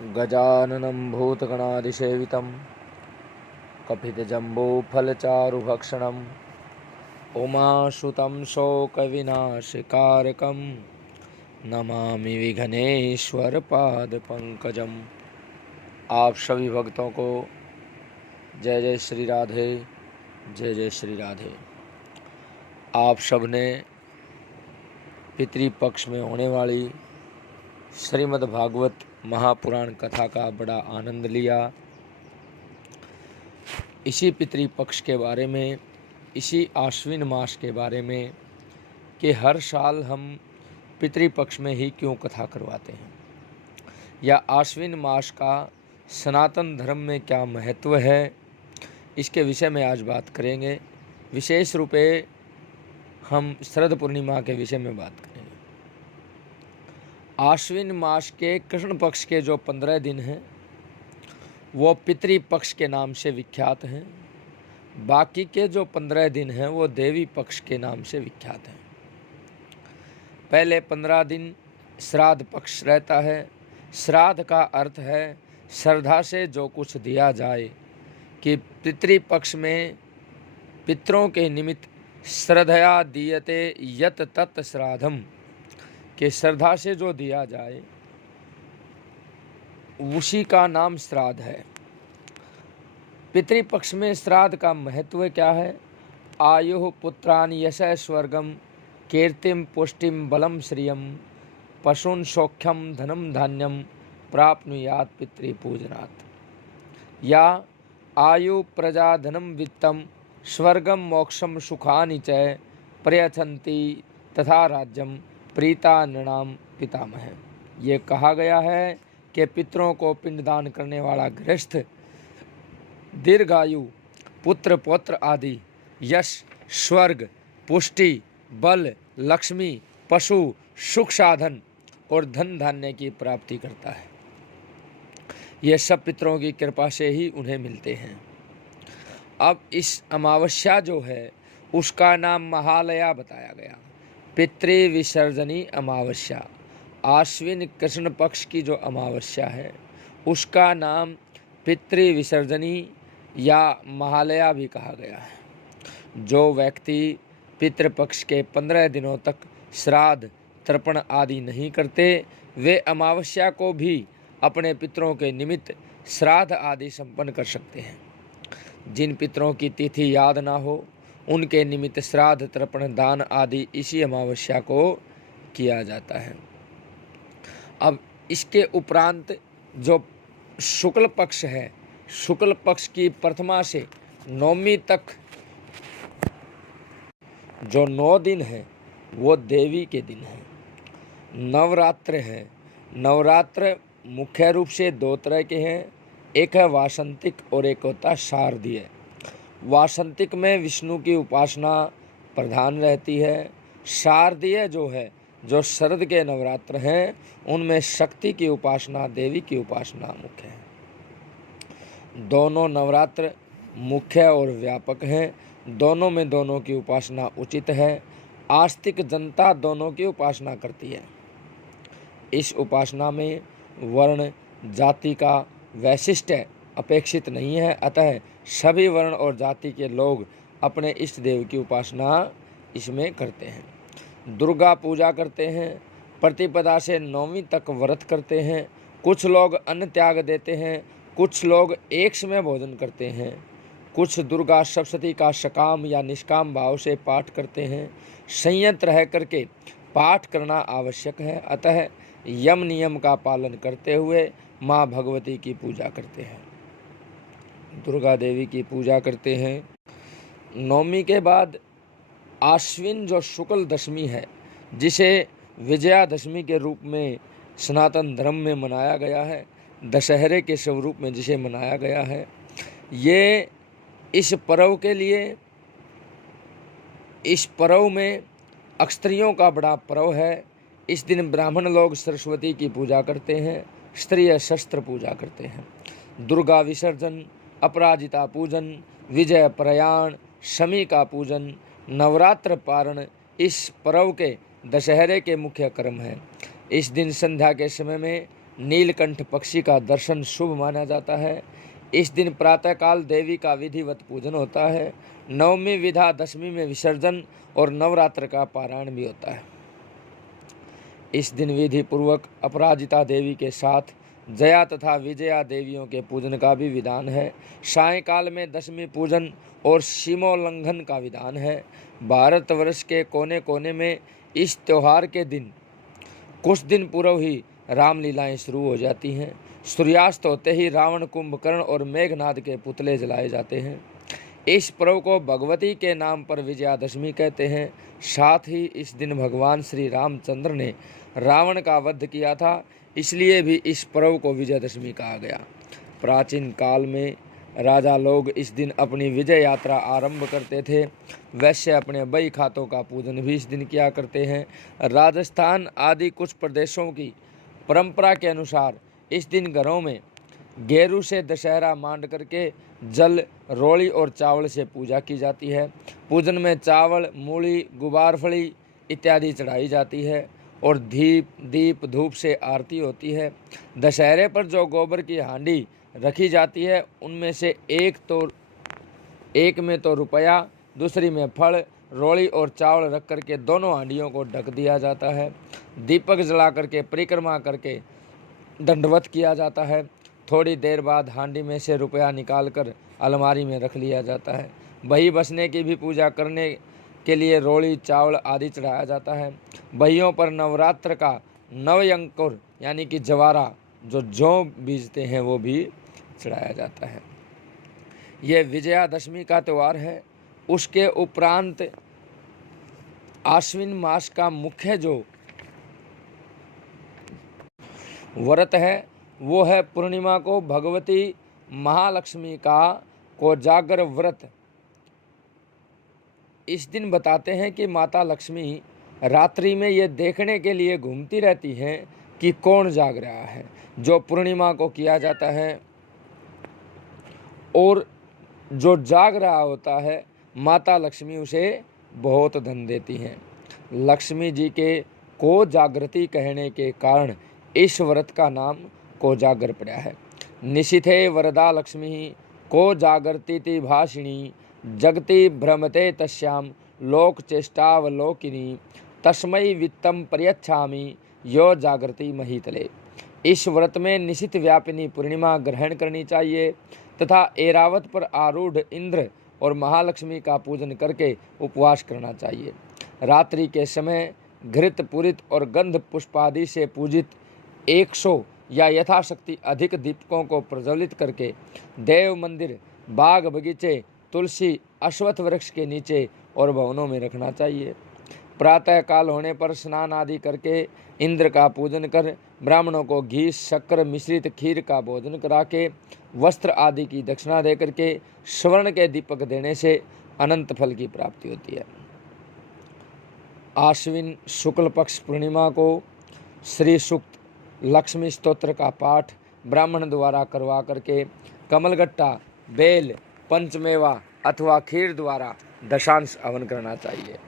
गजाननं भूतगणादिसेवितं कपितजम्बूफलचारुभक्षणम् उमासुतं शोकविनाशकारकं नमामि विघ्नेश्वर पादपंकजम। आप सभी भक्तों को जय जय श्री राधे, जय जय श्री राधे। आप सब ने पितृपक्ष में होने वाली श्रीमद् भागवत महापुराण कथा का बड़ा आनंद लिया। इसी पितृपक्ष के बारे में, इसी आश्विन मास के बारे में कि हर साल हम पितृपक्ष में ही क्यों कथा करवाते हैं, या आश्विन मास का सनातन धर्म में क्या महत्व है, इसके विषय में आज बात करेंगे। विशेष रूपे हम शरद पूर्णिमा के विषय में बात करेंगे। आश्विन मास के कृष्ण पक्ष के जो 15 दिन हैं वो पितृपक्ष के नाम से विख्यात हैं। बाकी के जो 15 दिन हैं वो देवी पक्ष के नाम से विख्यात हैं। पहले 15 दिन श्राद्ध पक्ष रहता है। श्राद्ध का अर्थ है श्रद्धा से जो कुछ दिया जाए, कि पितृपक्ष में पितरों के निमित्त श्रद्धया दीयते यत तत् श्राद्धम, कि श्रद्धा से जो दिया जाए उसी का नाम श्राद्ध है। पितृपक्ष में श्राद्ध का महत्व क्या है? आयुः पुत्रान् यशः स्वर्गम कीर्तिम पुष्टिम बलम श्रियम पशून् सौख्यम धनम धान्यम प्राप्नुयात् पितृपूजनात्। या आयु प्रजा धनम वित्तम स्वर्गम मोक्षम सुखानि च प्रयच्छन्ति तथा राज्यम प्रीता नृणाम पितामह। ये कहा गया है कि पितरों को पिंडदान करने वाला गृहस्थ दीर्घायु, पुत्र पौत्र आदि, यश, स्वर्ग, पुष्टि, बल, लक्ष्मी, पशु, सुख साधन और धन धान्य की प्राप्ति करता है। ये सब पितरों की कृपा से ही उन्हें मिलते हैं। अब इस अमावस्या जो है उसका नाम महालया बताया गया। पितृविसर्जनी अमावस्या, आश्विन कृष्ण पक्ष की जो अमावस्या है उसका नाम पितृविसर्जनी या महालया भी कहा गया है। जो व्यक्ति पितृपक्ष के 15 दिनों तक श्राद्ध तर्पण आदि नहीं करते, वे अमावस्या को भी अपने पितरों के निमित्त श्राद्ध आदि संपन्न कर सकते हैं। जिन पितरों की तिथि याद ना हो उनके निमित्त श्राद्ध तर्पण दान आदि इसी अमावस्या को किया जाता है। अब इसके उपरांत जो शुक्ल पक्ष है, शुक्ल पक्ष की प्रथमा से नवमी तक जो 9 दिन है वो देवी के दिन है। नवरात्र है। नवरात्र मुख्य रूप से 2 तरह के हैं। एक है वासंतिक और एक होता है शारदीय। वासंतिक में विष्णु की उपासना प्रधान रहती है। शारदीय जो है, जो शरद के नवरात्र हैं, उनमें शक्ति की उपासना, देवी की उपासना मुख्य है। दोनों नवरात्र मुख्य और व्यापक हैं। दोनों में दोनों की उपासना उचित है। आस्तिक जनता दोनों की उपासना करती है। इस उपासना में वर्ण जाति का वैशिष्ट्य अपेक्षित नहीं है। अतः सभी वर्ण और जाति के लोग अपने इष्ट देव की उपासना इसमें करते हैं। दुर्गा पूजा करते हैं। प्रतिपदा से 9वीं तक व्रत करते हैं। कुछ लोग अन्न त्याग देते हैं। कुछ लोग एक समय भोजन करते हैं। कुछ दुर्गा सप्तशती का सकाम या निष्काम भाव से पाठ करते हैं। संयत रह करके पाठ करना आवश्यक है। अतः यम नियम का पालन करते हुए माँ भगवती की पूजा करते हैं, दुर्गा देवी की पूजा करते हैं। नवमी के बाद आश्विन जो शुक्ल दशमी है, जिसे विजयादशमी के रूप में सनातन धर्म में मनाया गया है, दशहरे के स्वरूप में जिसे मनाया गया है, ये इस पर्व के लिए, इस पर्व में अक्षत्रियों का बड़ा पर्व है। इस दिन ब्राह्मण लोग सरस्वती की पूजा करते हैं, स्त्रीय शस्त्र पूजा करते हैं। दुर्गा विसर्जन, अपराजिता पूजन, विजय प्रयाण, शमी का पूजन, नवरात्र पारण इस पर्व के दशहरे के मुख्य कर्म हैं। इस दिन संध्या के समय में नीलकंठ पक्षी का दर्शन शुभ माना जाता है। इस दिन प्रातःकाल देवी का विधिवत पूजन होता है। नवमी विधा, दशमी में विसर्जन और नवरात्र का पारायण भी होता है। इस दिन विधि पूर्वक अपराजिता देवी के साथ जया तथा विजया देवियों के पूजन का भी विधान है। सायंकाल में दशमी पूजन और सीमोल्लंघन का विधान है। भारतवर्ष के कोने कोने में इस त्यौहार के दिन कुछ दिन पूर्व ही रामलीलाएं शुरू हो जाती हैं। सूर्यास्त होते ही रावण, कुंभकर्ण और मेघनाद के पुतले जलाए जाते हैं। इस पर्व को भगवती के नाम पर विजयादशमी कहते हैं। साथ ही इस दिन भगवान श्री रामचंद्र ने रावण का वध किया था, इसलिए भी इस पर्व को विजयादशमी कहा गया। प्राचीन काल में राजा लोग इस दिन अपनी विजय यात्रा आरंभ करते थे। वैश्य अपने बही खातों का पूजन भी इस दिन किया करते हैं। राजस्थान आदि कुछ प्रदेशों की परंपरा के अनुसार इस दिन घरों में गेरू से दशहरा मांड करके जल, रोली और चावल से पूजा की जाती है। पूजन में चावल, मूली, गुबारफली इत्यादि चढ़ाई जाती है और दीप धूप से आरती होती है। दशहरे पर जो गोबर की हांडी रखी जाती है उनमें से एक में तो रुपया, दूसरी में फल, रोली और चावल रख करके दोनों हांडियों को ढक दिया जाता है। दीपक जला करके परिक्रमा करके दंडवत किया जाता है। थोड़ी देर बाद हांडी में से रुपया निकालकर अलमारी में रख लिया जाता है। बही बसने की भी पूजा करने के लिए रोली, चावल आदि चढ़ाया जाता है। बहियों पर नवरात्र का नवयंकुर यानी कि जवारा जो जौ बीजते हैं वो भी चढ़ाया जाता है। ये विजयादशमी का त्यौहार है। उसके उपरांत आश्विन मास का मुख्य जो व्रत है वो है पूर्णिमा को भगवती महालक्ष्मी का कोजागर व्रत। इस दिन बताते हैं कि माता लक्ष्मी रात्रि में ये देखने के लिए घूमती रहती हैं कि कौन जाग रहा है। जो पूर्णिमा को किया जाता है और जो जाग रहा होता है माता लक्ष्मी उसे बहुत धन देती हैं। लक्ष्मी जी के को जागृति कहने के कारण इस व्रत का नाम कोजागर पड़ा है। निशिथे वरदा लक्ष्मी को जागृति भाषिणी जगति भ्रमते तस्याम लोक चेष्टावलोकिनी तस्मै वित्तम प्रयच्छामि यो जागृति महीतले। इस व्रत में निशित व्यापिनी पूर्णिमा ग्रहण करनी चाहिए तथा ऐरावत पर आरूढ़ इंद्र और महालक्ष्मी का पूजन करके उपवास करना चाहिए। रात्रि के समय घृत, पुरित और गंध पुष्पादि से पूजित 100 या यथाशक्ति अधिक दीपकों को प्रज्वलित करके देव मंदिर, बाग बगीचे, तुलसी, अश्वत्थ वृक्ष के नीचे और भवनों में रखना चाहिए। प्रातः काल होने पर स्नान आदि करके इंद्र का पूजन कर ब्राह्मणों को घी, शक्कर मिश्रित खीर का भोजन करा के वस्त्र आदि की दक्षिणा दे करके स्वर्ण के दीपक देने से अनंत फल की प्राप्ति होती है। आश्विन शुक्ल पक्ष पूर्णिमा को श्री सूक्त, लक्ष्मी स्तोत्र का पाठ ब्राह्मण द्वारा करवा करके कमलगट्टा, बेल, पंचमेवा अथवा खीर द्वारा दशांश हवन करना चाहिए।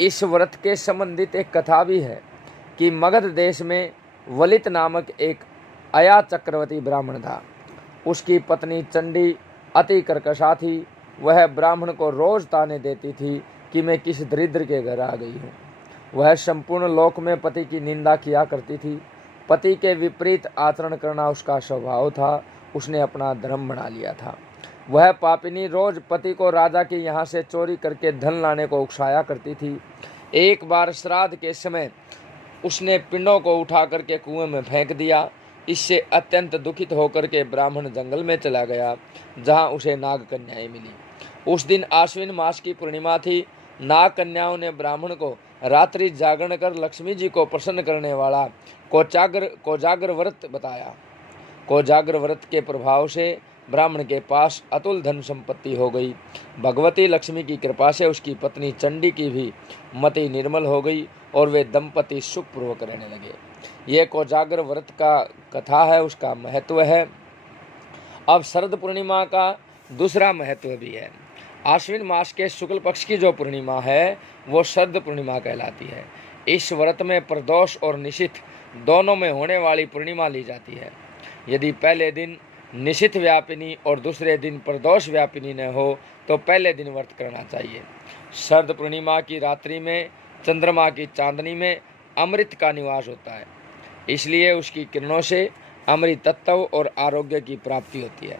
इस व्रत के संबंधित एक कथा भी है कि मगध देश में वलित नामक एक अया चक्रवर्ती ब्राह्मण था। उसकी पत्नी चंडी अति कर्कशा थी। वह ब्राह्मण को रोज ताने देती थी कि मैं किस दरिद्र के घर आ गई हूँ। वह संपूर्ण लोक में पति की निंदा किया करती थी। पति के विपरीत आचरण करना उसका स्वभाव था। उसने अपना धर्म बना लिया था। वह पापिनी रोज पति को राजा के यहाँ से चोरी करके धन लाने को उकसाया करती थी। एक बार श्राद्ध के समय उसने पिंडों को उठा करके कुएं में फेंक दिया। इससे अत्यंत दुखित होकर के ब्राह्मण जंगल में चला गया, जहाँ उसे नाग कन्याएं मिली। उस दिन आश्विन मास की पूर्णिमा थी। नाग कन्याओं ने ब्राह्मण को रात्रि जागरण कर लक्ष्मी जी को प्रसन्न करने वाला कोजागर व्रत बताया। कोजागर व्रत के प्रभाव से ब्राह्मण के पास अतुल धन संपत्ति हो गई। भगवती लक्ष्मी की कृपा से उसकी पत्नी चंडी की भी मति निर्मल हो गई और वे दंपति सुखपूर्वक रहने लगे। ये कोजागर व्रत का कथा है, उसका महत्व है। अब शरद पूर्णिमा का दूसरा महत्व भी है। आश्विन मास के शुक्ल पक्ष की जो पूर्णिमा है वो शरद पूर्णिमा कहलाती है। इस व्रत में प्रदोष और निशिथ दोनों में होने वाली पूर्णिमा ली जाती है। यदि पहले दिन निशिथ व्यापिनी और दूसरे दिन प्रदोष व्यापिनी न हो तो पहले दिन व्रत करना चाहिए। शरद पूर्णिमा की रात्रि में चंद्रमा की चांदनी में अमृत का निवास होता है, इसलिए उसकी किरणों से अमृत तत्व और आरोग्य की प्राप्ति होती है।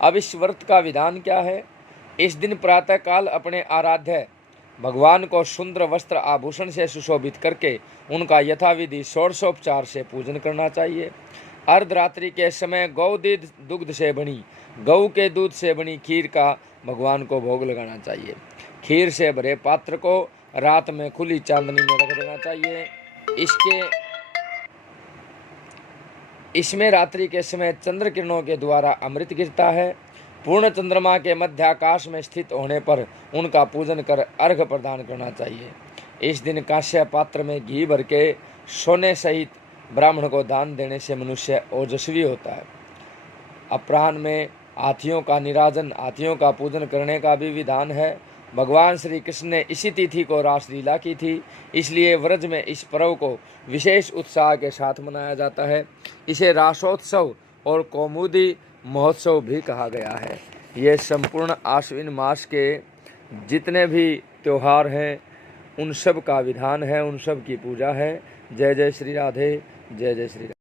अब इस व्रत का विधान क्या है? इस दिन प्रातःकाल अपने आराध्य भगवान को सुंदर वस्त्र आभूषण से सुशोभित करके उनका यथाविधि षोडशोपचार से पूजन करना चाहिए। अर्धरात्रि के समय गौदीध दुग्ध से बनी गऊ के दूध से बनी खीर का भगवान को भोग लगाना चाहिए। खीर से भरे पात्र को रात में खुली चांदनी में रख देना चाहिए। इसमें रात्रि के समय चंद्र किरणों के द्वारा अमृत गिरता है। पूर्ण चंद्रमा के मध्य आकाश में स्थित होने पर उनका पूजन कर अर्घ्य प्रदान करना चाहिए। इस दिन कांस्य पात्र में घी भर के सोने सहित ब्राह्मण को दान देने से मनुष्य ओजस्वी होता है। अपराह्न में हाथियों का निराजन, हाथियों का पूजन करने का भी विधान है। भगवान श्री कृष्ण ने इसी तिथि को रासलीला की थी, इसलिए व्रज में इस पर्व को विशेष उत्साह के साथ मनाया जाता है। इसे रासोत्सव और कौमुदी महोत्सव भी कहा गया है। ये संपूर्ण आश्विन मास के जितने भी त्यौहार हैं उन सब का विधान है, उन सब की पूजा है। जय जय श्री राधे, जय जय श्री राधे।